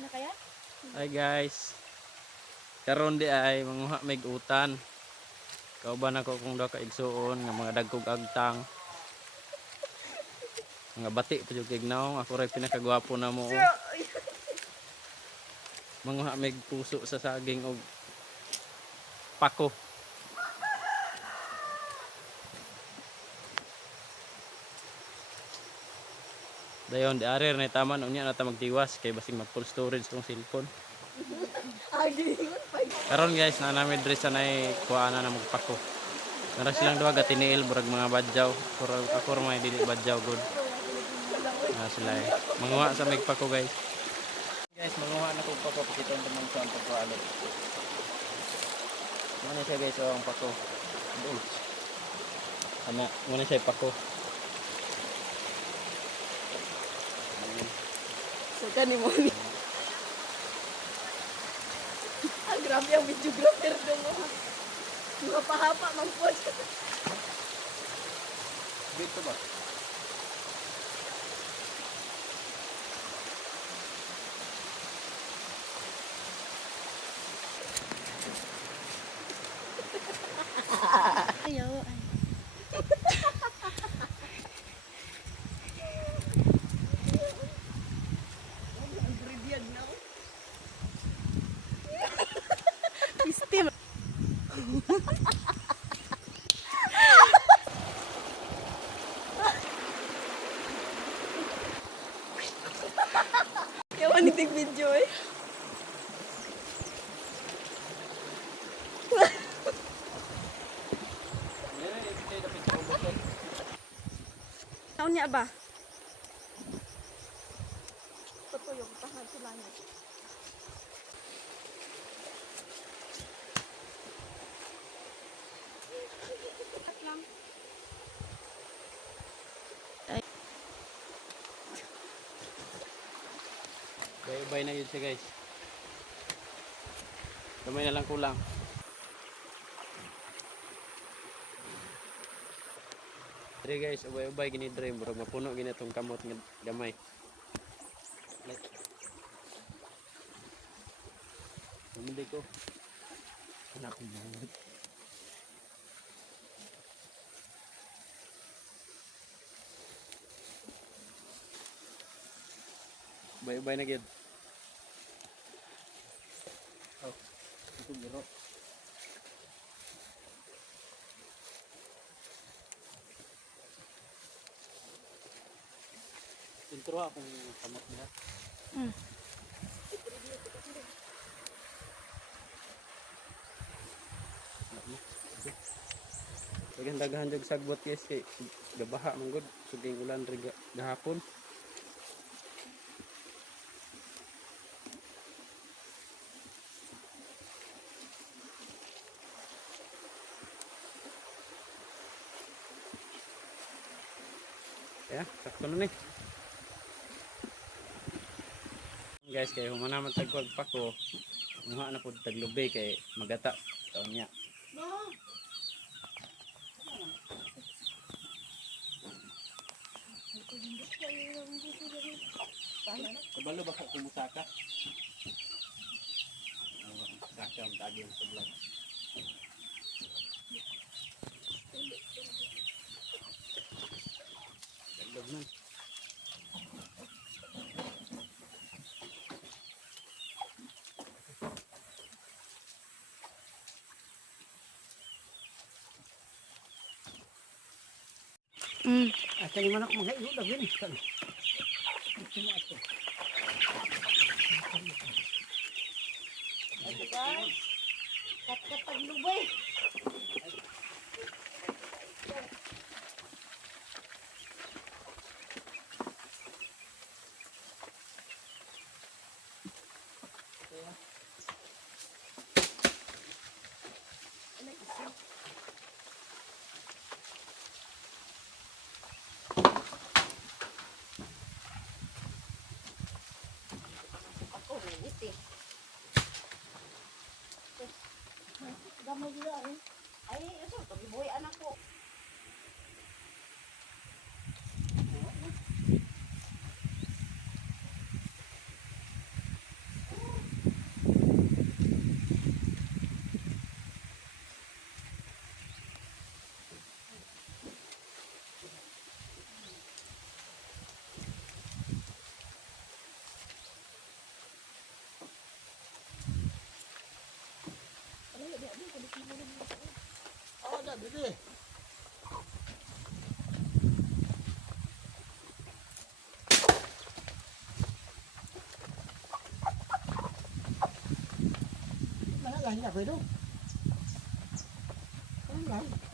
na kaya? Hi guys. Karon di ay manguha mig utan. Kauban ako kung daw ka igsuon nga mga dagkog agtang. Mga bati pa jud kignaw, ako ray pinakagwapo na mo. Manguha mig puso sa saging og pako. Dayon di arer na taman unya na ta magtiwas kay basing mag full storage tong cellphone. Karon guys na namin diri sa nay kuana na magpako. Nara silang duha gatiniil burag mga badyaw. Ako may dili badyaw good. Sila manguha sa magpako guys. Guys manguha na ko pako kita teman sa pagkualo. Mana siya guys ang pako. Ana, muna siya pako. Saka ni Moni. Grabe ang videographer doon. Mapahapa mang po. Dito ba? Ayaw. Steam. Kaya manitig video eh. Taon niya ba? Patuyong tahan sila niya. Bay na yun siya guys. Kamay na lang kulang. Dre guys, ubay-ubay gini dre, murag mapuno gini tong kamot nga gamay. Pamili ko. Anak ko mo. Ubay-ubay na gid. Oh, ito giro. Intro akong kamot nila. Daghan jud sagbot guys kay gabaha man gud suging ulan ri gahapon. Ya, sakto na ni. Guys, kay humana man tagwag pa ko. Muha na pud taglubi kay magata taon niya. Kabalo ba kung musaka? Musaka ang tagi sa vlog. Dagdag man. Asa ni manok mga iyo lagi ni. Kat paglubay. Ako minit eh. Gamay dila eh. Ay, ito, pagibuhay anak ko. dili. Mahal lang niya, pwede. Mahal lang.